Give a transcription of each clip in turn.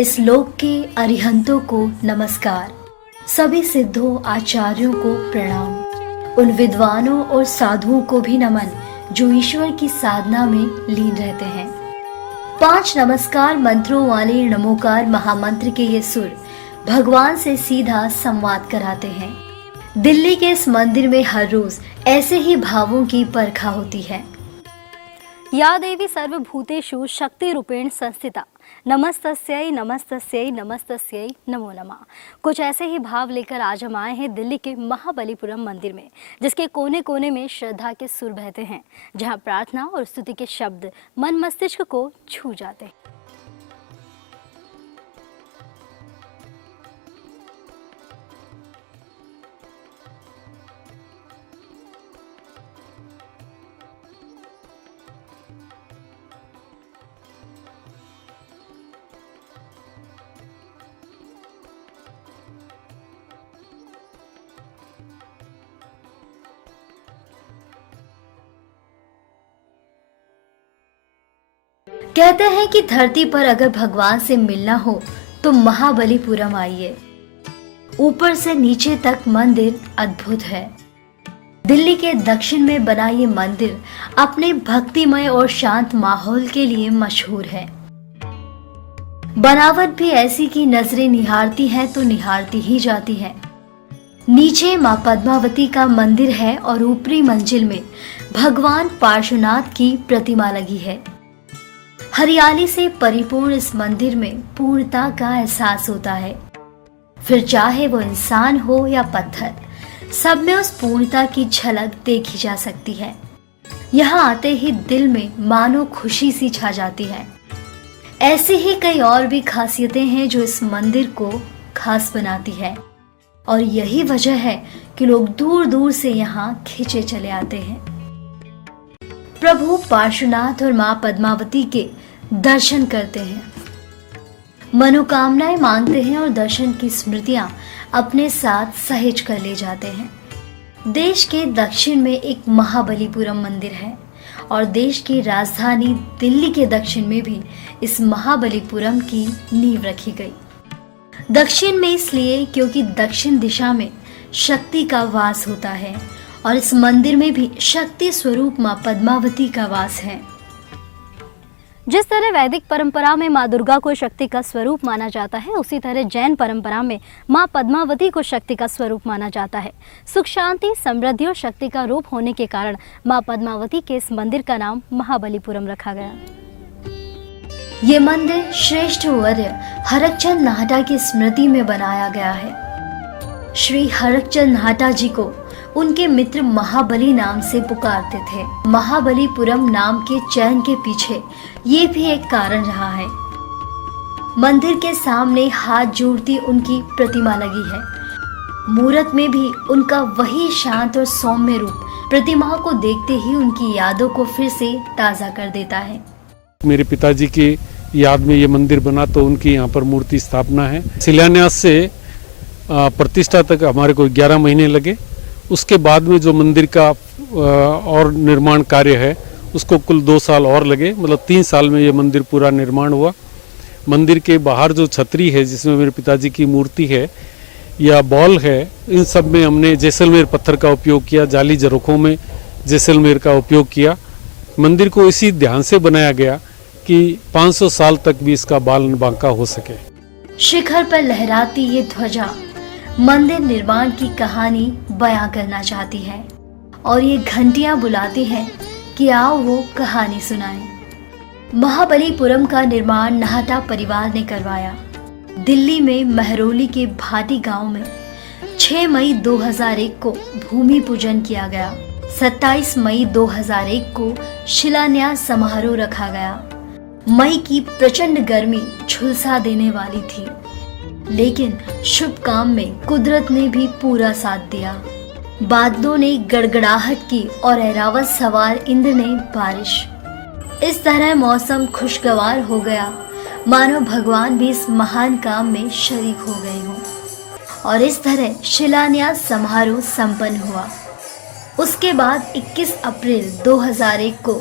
इस लोक के अरिहंतों को नमस्कार, सभी सिद्धों आचार्यों को प्रणाम, उन विद्वानों और साधुओं को भी नमन जो ईश्वर की साधना में लीन रहते हैं। 5 नमस्कार मंत्रों वाले नमोकार महामंत्र के ये सुर भगवान से सीधा संवाद कराते हैं। दिल्ली के इस मंदिर में हर रोज ऐसे ही भावों की परखा होती है। या देवी सर्वभूतेषु शक्ति रूपेण संस्थिता नमस्तस्यै नमस्तस्यै नमस्तस्यै नमो नमः। कुछ ऐसे ही भाव लेकर आज हम आए हैं दिल्ली के महाबलीपुरम मंदिर में, जिसके कोने कोने में श्रद्धा के सुर बहते हैं, जहां प्रार्थना और स्तुति के शब्द मन मस्तिष्क को छू जाते हैं। कहते हैं कि धरती पर अगर भगवान से मिलना हो तो महाबलीपुरम आइए। ऊपर से नीचे तक मंदिर अद्भुत है। दिल्ली के दक्षिण में बना ये मंदिर अपने भक्तिमय और शांत माहौल के लिए मशहूर है। बनावट भी ऐसी कि नजरें निहारती हैं तो निहारती ही जाती है। नीचे मां पद्मावती का मंदिर है और ऊपरी मंजिल में भगवान पार्श्वनाथ की प्रतिमा लगी है। हरियाली से परिपूर्ण इस मंदिर में पूर्णता का एहसास होता है। फिर चाहे वो इंसान हो या पत्थर, सब में उस पूर्णता की झलक देखी जा सकती है। यहाँ आते ही दिल में मानो खुशी सी छा जाती है। ऐसी ही कई और भी खासियतें हैं जो इस मंदिर को खास बनाती है, और यही वजह है कि लोग दूर दूर से यहाँ खींचे चले आते हैं। प्रभु पार्श्वनाथ और मां पद्मावती के दर्शन करते हैं, मनोकामनाएं मांगते हैं और दर्शन की स्मृतियां अपने साथ सहेज कर ले जाते हैं। देश के दक्षिण में एक महाबलीपुरम मंदिर है और देश की राजधानी दिल्ली के दक्षिण में भी इस महाबलीपुरम की नींव रखी गई। दक्षिण में इसलिए क्योंकि दक्षिण दिशा में शक्ति का वास होता है और इस मंदिर में भी शक्ति स्वरूप मां पद्मावती का वास है। जिस तरह वैदिक परंपरा में मां दुर्गा को शक्ति का स्वरूप माना जाता है, उसी तरह जैन परंपरा में मां पद्मावती को शक्ति का स्वरूप माना जाता है। सुख शांति समृद्धि और शक्ति का रूप होने के कारण मां पद्मावती के इस मंदिर का नाम महाबलीपुरम रखा गया। ये मंदिर श्रेष्ठ वर्य हरकचंद नाहटा की स्मृति में बनाया गया है। श्री हरकचंद नाहटा जी को उनके मित्र महाबली नाम से पुकारते थे। महाबलीपुरम नाम के चयन के पीछे ये भी एक कारण रहा है। मंदिर के सामने हाथ जोड़ती उनकी प्रतिमा लगी है। मूरत में भी उनका वही शांत और सौम्य रूप प्रतिमा को देखते ही उनकी यादों को फिर से ताजा कर देता है। मेरे पिताजी की याद में ये मंदिर बना तो उनकी यहाँ पर मूर्ति स्थापना है। शिलान्यास से प्रतिष्ठा तक हमारे को 11 महीने लगे। उसके बाद में जो मंदिर का और निर्माण कार्य है उसको कुल 2 साल और लगे, मतलब 3 साल में ये मंदिर पूरा निर्माण हुआ। मंदिर के बाहर जो छतरी है जिसमें मेरे पिताजी की मूर्ति है या बॉल है, इन सब में हमने जैसलमेर पत्थर का उपयोग किया, जाली झरोखों में जैसलमेर का उपयोग किया। मंदिर को इसी ध्यान से बनाया गया कि 500 साल तक भी इसका बालन बांका हो सके। शिखर पर लहराती ये ध्वजा मंदिर निर्माण की कहानी बयां करना चाहती है और ये घंटियां बुलाती हैं कि आओ वो कहानी सुनाएं। महाबलीपुरम का निर्माण नाहटा परिवार ने करवाया। दिल्ली में महरौली के भाटी गांव में 6 मई 2001 को भूमि पूजन किया गया। 27 मई 2001 को शिलान्यास समारोह रखा गया। मई की प्रचंड गर्मी झुलसा देने वाली थी, लेकिन शुभ काम में कुदरत ने भी पूरा साथ दिया। बादलों ने गड़गड़ाहट की और ऐरावत सवार इंद्र ने बारिश। इस तरह मौसम खुशगवार हो गया, मानो भगवान भी इस महान काम में शरीक हो गए हों। और इस तरह शिलान्यास समारोह संपन्न हुआ। उसके बाद 21 अप्रैल 2001 को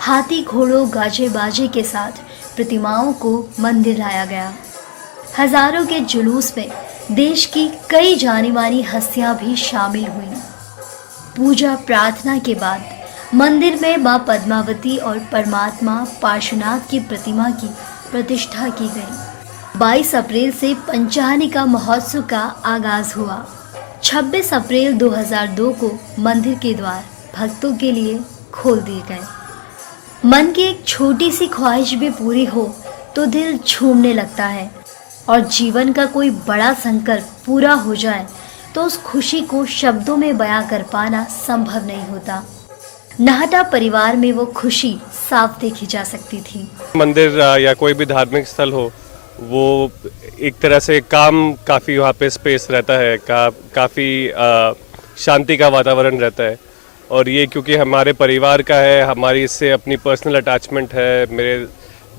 हाथी घोड़ों गाजे बाजे के साथ प्रतिमाओं को मंदिर लाया गया। हजारों के जुलूस में देश की कई जानी मानी हस्तियां भी शामिल हुईं। पूजा प्रार्थना के बाद मंदिर में मां पद्मावती और परमात्मा पार्श्वनाथ की प्रतिमा की प्रतिष्ठा की गई। 22 अप्रैल से पंचाहनिका महोत्सव का आगाज हुआ। 26 अप्रैल 2002 को मंदिर के द्वार भक्तों के लिए खोल दिए गए। मन की एक छोटी सी ख्वाहिश भी पूरी हो तो दिल झूमने लगता है, और जीवन का कोई बड़ा संकल्प पूरा हो जाए तो उस खुशी को शब्दों में बयां कर पाना संभव नहीं होता। नाहटा परिवार में वो खुशी साफ देखी जा सकती थी। मंदिर या कोई भी धार्मिक स्थल हो, वो एक तरह से काफ़ी वहाँ पे स्पेस रहता है, काफ़ी शांति का वातावरण रहता है। और ये क्योंकि हमारे परिवार का है, हमारी इससे अपनी पर्सनल अटैचमेंट है, मेरे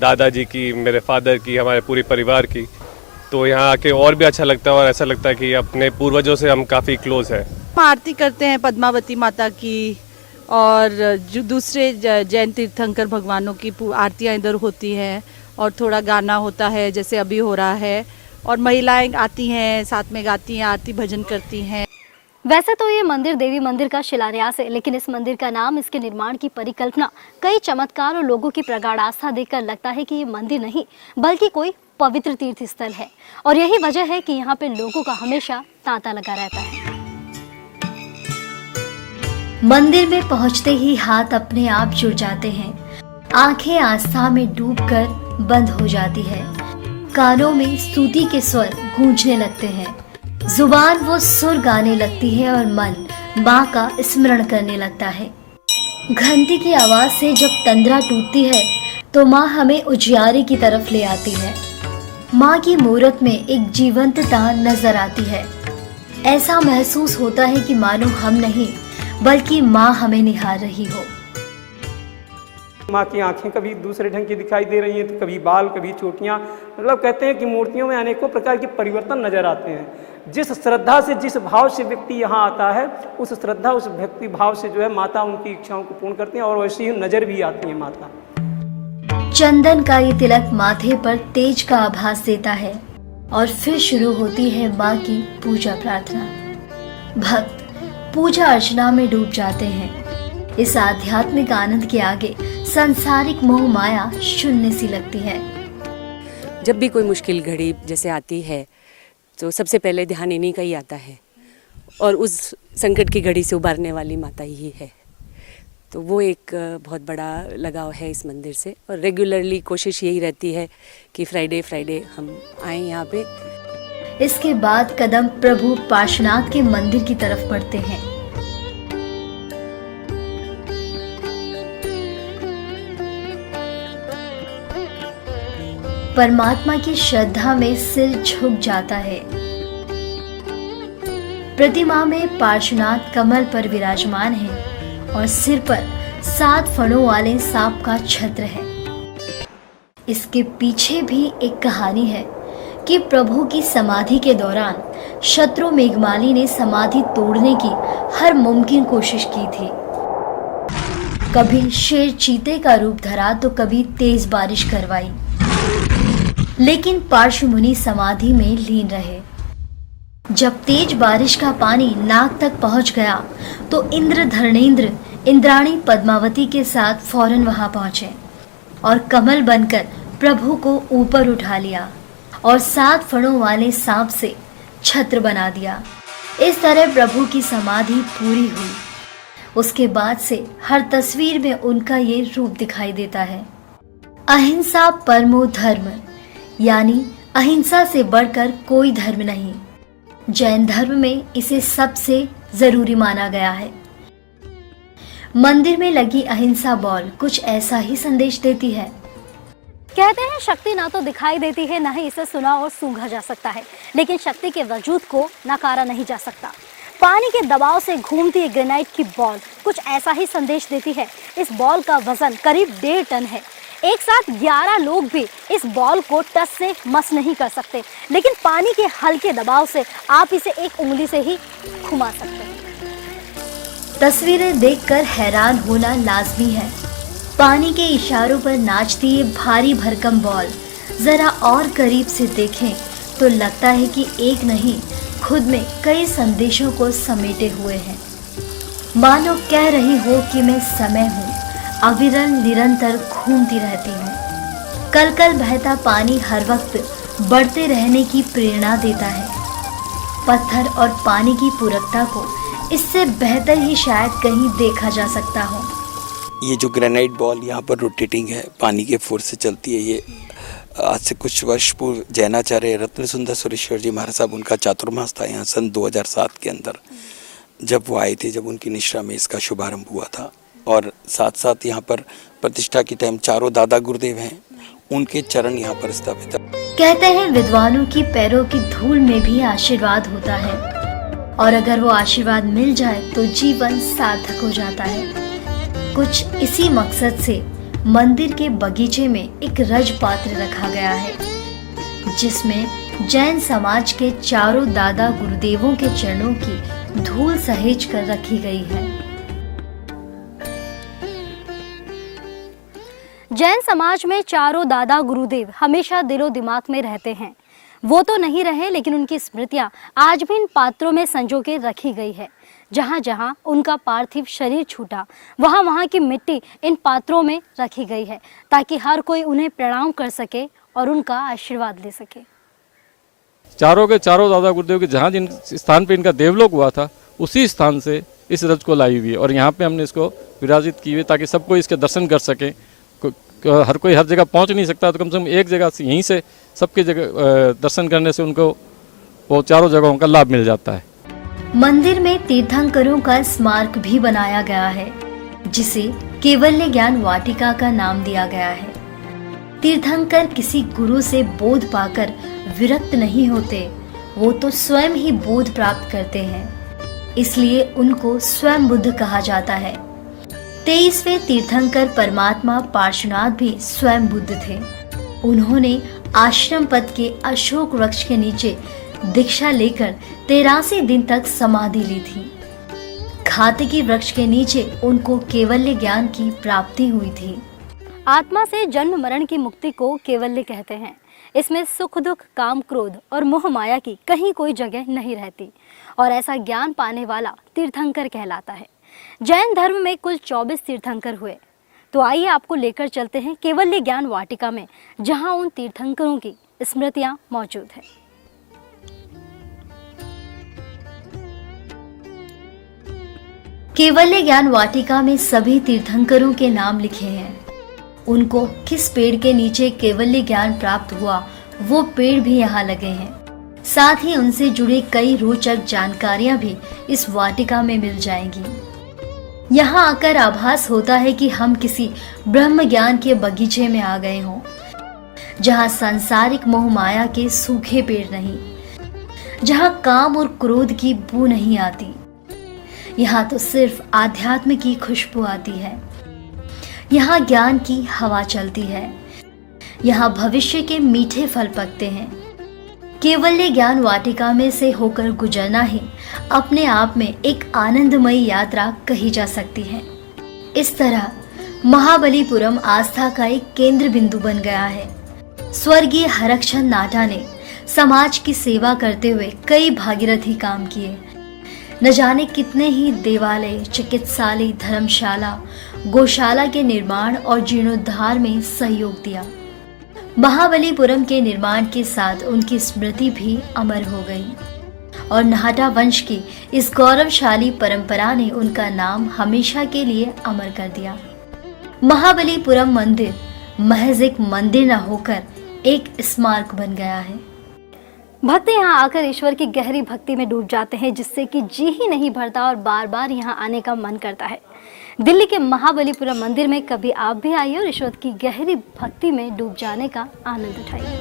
दादाजी की, मेरे फादर की, हमारे पूरे परिवार की। तो यहाँ आके और भी अच्छा लगता है, और ऐसा लगता है कि अपने पूर्वजों से हम काफ़ी क्लोज हैं। आरती करते हैं पद्मावती माता की, और जो दूसरे जैन तीर्थंकर भगवानों की आरतियाँ इधर होती हैं, और थोड़ा गाना होता है जैसे अभी हो रहा है, और महिलाएं आती हैं, साथ में गाती हैं, आरती भजन करती हैं। वैसे तो ये मंदिर देवी मंदिर का शिलान्यास है, लेकिन इस मंदिर का नाम, इसके निर्माण की परिकल्पना, कई चमत्कार और लोगों की प्रगाढ़ आस्था देखकर लगता है कि ये मंदिर नहीं बल्कि कोई पवित्र तीर्थ स्थल है। और यही वजह है कि यहाँ पे लोगों का हमेशा तांता लगा रहता है। मंदिर में पहुंचते ही हाथ अपने आप जुड़ जाते हैं, आंखें आस्था में डूबकर बंद हो जाती है, कानों में स्तुति के स्वर गूंजने लगते हैं, जुबान वो सुर गाने लगती है और मन माँ का स्मरण करने लगता है। घंटी की आवाज से जब तंद्रा टूटती है तो माँ हमें उजियारे की तरफ ले आती है। माँ की मूरत में एक जीवंतता नजर आती है। ऐसा महसूस होता है कि मानो हम नहीं बल्कि माँ हमें निहार रही हो। माँ की आंखें कभी दूसरे ढंग की दिखाई दे रही हैं, तो कभी बाल, कभी चोटियाँ। मतलब कहते हैं कि मूर्तियों में अनेकों प्रकार के परिवर्तन नजर आते हैं। जिस श्रद्धा से, जिस भाव से व्यक्ति यहाँ आता है, उस श्रद्धा, उस भक्ति भाव से जो है माता उनकी इच्छाओं को पूर्ण करती हैं, और वैसी ही नजर भी आती है माता। चंदन का ये तिलक माथे पर तेज का आभास देता है, और फिर शुरू होती है माँ की पूजा प्रार्थना। भक्त पूजा अर्चना में डूब जाते हैं। इस आध्यात्मिक आनंद के आगे सांसारिक मोह माया शून्य सी लगती है। जब भी कोई मुश्किल घड़ी जैसे आती है तो सबसे पहले ध्यान इन्हीं का ही आता है, और उस संकट की घड़ी से उबारने वाली माता ही है। तो वो एक बहुत बड़ा लगाव है इस मंदिर से, और रेगुलरली कोशिश यही रहती है कि फ्राइडे हम आएँ यहाँ पे। इसके बाद कदम प्रभु पार्श्वनाथ के मंदिर की तरफ बढ़ते हैं। परमात्मा की श्रद्धा में सिर झुक जाता है। प्रतिमा में पार्श्वनाथ कमल पर विराजमान है, और सिर पर 7 फणों वाले सांप का छत्र है। इसके पीछे भी एक कहानी है कि प्रभु की समाधि के दौरान शत्रु मेघमाली ने समाधि तोड़ने की हर मुमकिन कोशिश की थी। कभी शेर चीते का रूप धरा तो कभी तेज बारिश करवाई, लेकिन पार्श्व मुनि समाधि में लीन रहे। जब तेज बारिश का पानी नाक तक पहुंच गया तो इंद्र धर्मेंद्र इंद्राणी पद्मावती के साथ फौरन वहां पहुंचे और कमल बनकर प्रभु को ऊपर उठा लिया और 7 फणों वाले सांप से छत्र बना दिया। इस तरह प्रभु की समाधि पूरी हुई। उसके बाद से हर तस्वीर में उनका ये रूप दिखाई देता है। अहिंसा परमो धर्म, यानी अहिंसा से बढ़कर कोई धर्म नहीं। जैन धर्म में इसे सबसे जरूरी माना गया है। मंदिर में लगी अहिंसा बॉल कुछ ऐसा ही संदेश देती है। कहते हैं शक्ति ना तो दिखाई देती है, ना ही इसे सुना और सूंघा जा सकता है, लेकिन शक्ति के वजूद को नकारा नहीं जा सकता। पानी के दबाव से घूमती एक ग्रेनाइट की बॉल कुछ ऐसा ही संदेश देती है। इस बॉल का वजन करीब 1.5 टन है। एक साथ 11 लोग भी इस बॉल को टस से मस नहीं कर सकते, लेकिन पानी के हल्के दबाव से आप इसे एक उंगली से ही घुमा सकते हैं। तस्वीरें देखकर हैरान होना लाजमी है। पानी के इशारों पर नाचती ये भारी भरकम बॉल जरा और करीब से देखें तो लगता है कि एक नहीं, खुद में कई संदेशों को समेटे हुए हैं। मानो कह रही हो कि मैं समय हूँ, अविरल निरंतर घूमती रहती हूँ। कल कल बहता पानी हर वक्त बढ़ते रहने की प्रेरणा देता है। पत्थर और पानी की पूरकता को इससे बेहतर ही शायद कहीं देखा जा सकता हो। ये जो ग्रेनाइट बॉल यहाँ पर रोटेटिंग है, पानी के फोर्स से चलती है। ये आज से कुछ वर्ष पूर्व जैनाचार्य रत्न सुंदर सुरेश्वर जी महाराज साहब, उनका चातुर्मास था यहाँ सन 2007 के अंदर, जब वो आए थे, जब उनकी निष्ठा में इसका शुभारंभ हुआ था। और साथ साथ यहाँ पर प्रतिष्ठा के टाइम चारों दादा गुरुदेव हैं, उनके चरण यहाँ पर स्थापित है। कहते हैं विद्वानों की पैरों की धूल में भी आशीर्वाद होता है, और अगर वो आशीर्वाद मिल जाए तो जीवन सार्थक हो जाता है। कुछ इसी मकसद से मंदिर के बगीचे में एक रज पात्र रखा गया है, जिसमें जैन समाज के चारों दादा गुरुदेवों के चरणों की धूल सहेज कर रखी गई है। जैन समाज में चारों दादा गुरुदेव हमेशा दिलो दिमाग में रहते हैं। वो तो नहीं रहे, लेकिन उनकी स्मृतियां आज भी इन पात्रों में संजो के रखी गई है। जहां जहां उनका पार्थिव शरीर छूटा, वहां वहां की मिट्टी इन पात्रों में रखी गई है, ताकि हर कोई उन्हें प्रणाम कर सके और उनका आशीर्वाद ले सके। चारों के चारों दादा गुरुदेव के जहाँ जिन स्थान पे इनका देवलोक हुआ था, उसी स्थान से इस रज को लाई हुई है और यहाँ पे हमने इसको विराजित की हुई, ताकि सब कोई इसके दर्शन कर सके। हर कोई हर जगह पहुँच नहीं सकता, तो कम से कम एक जगह से, यहीं से सबके जगह दर्शन करने से उनको वो चारों जगहों का लाभ मिल जाता है। मंदिर में तीर्थंकरों का स्मारक भी बनाया गया है, जिसे केवल्य ज्ञान वाटिका का नाम दिया गया है। तीर्थंकर किसी गुरु से बोध पाकर विरक्त नहीं होते, वो तो स्वयं ही बोध प्राप्त करते हैं, इसलिए उनको स्वयं बुद्ध कहा जाता है। 23वें तीर्थंकर परमात्मा पार्श्वनाथ भी स्वयं बुद्ध थे। उन्होंने आश्रम पथ के अशोक वृक्ष के नीचे दीक्षा लेकर 83 दिन तक समाधि ली थी। घातकी वृक्ष के नीचे उनको केवल्य ज्ञान की प्राप्ति हुई थी। आत्मा से जन्म मरण की मुक्ति को केवल्य कहते हैं। इसमें सुख दुख, काम क्रोध और मोह माया की कहीं कोई जगह नहीं रहती, और ऐसा ज्ञान पाने वाला तीर्थंकर कहलाता है। जैन धर्म में कुल 24 तीर्थंकर हुए। तो आइए आपको लेकर चलते हैं केवल्य ज्ञान वाटिका में, जहां उन तीर्थंकरों की स्मृतियां मौजूद है। केवल्य ज्ञान वाटिका में सभी तीर्थंकरों के नाम लिखे हैं। उनको किस पेड़ के नीचे केवल्य ज्ञान प्राप्त हुआ, वो पेड़ भी यहाँ लगे हैं। साथ ही उनसे जुड़ी कई रोचक जानकारियां भी इस वाटिका में मिल जाएंगी। यहाँ आकर आभास होता है कि हम किसी ब्रह्म ज्ञान के बगीचे में आ गए हों, जहाँ सांसारिक मोह माया के सूखे पेड़ नहीं, जहाँ काम और क्रोध की बू नहीं आती। यहाँ तो सिर्फ आध्यात्म की खुशबू आती है। यहाँ ज्ञान की हवा चलती है। यहाँ भविष्य के मीठे फल पकते हैं। केवल्य ज्ञान वाटिका में से होकर गुजरना ही अपने आप में एक आनंदमयी यात्रा कही जा सकती है। इस तरह महाबलीपुरम आस्था का एक केंद्र बिंदु बन गया है। स्वर्गीय हरकचंद नाटा ने समाज की सेवा करते हुए कई भागीरथी काम किए। न जाने कितने ही देवालय, चिकित्सालय, धर्मशाला, गौशाला के निर्माण और जीर्णोद्धार में सहयोग दिया। महाबलीपुरम के निर्माण के साथ उनकी स्मृति भी अमर हो गई और नाटा वंश की इस गौरवशाली परंपरा ने उनका नाम हमेशा के लिए अमर कर दिया। महाबलीपुरम मंदिर महज एक मंदिर न होकर एक स्मारक बन गया है। भक्त यहाँ आकर ईश्वर की गहरी भक्ति में डूब जाते हैं, जिससे कि जी ही नहीं भरता और बार बार यहाँ आने का मन करता है। दिल्ली के महाबलीपुरम मंदिर में कभी आप भी आइए और ईश्वर की गहरी भक्ति में डूब जाने का आनंद उठाइए।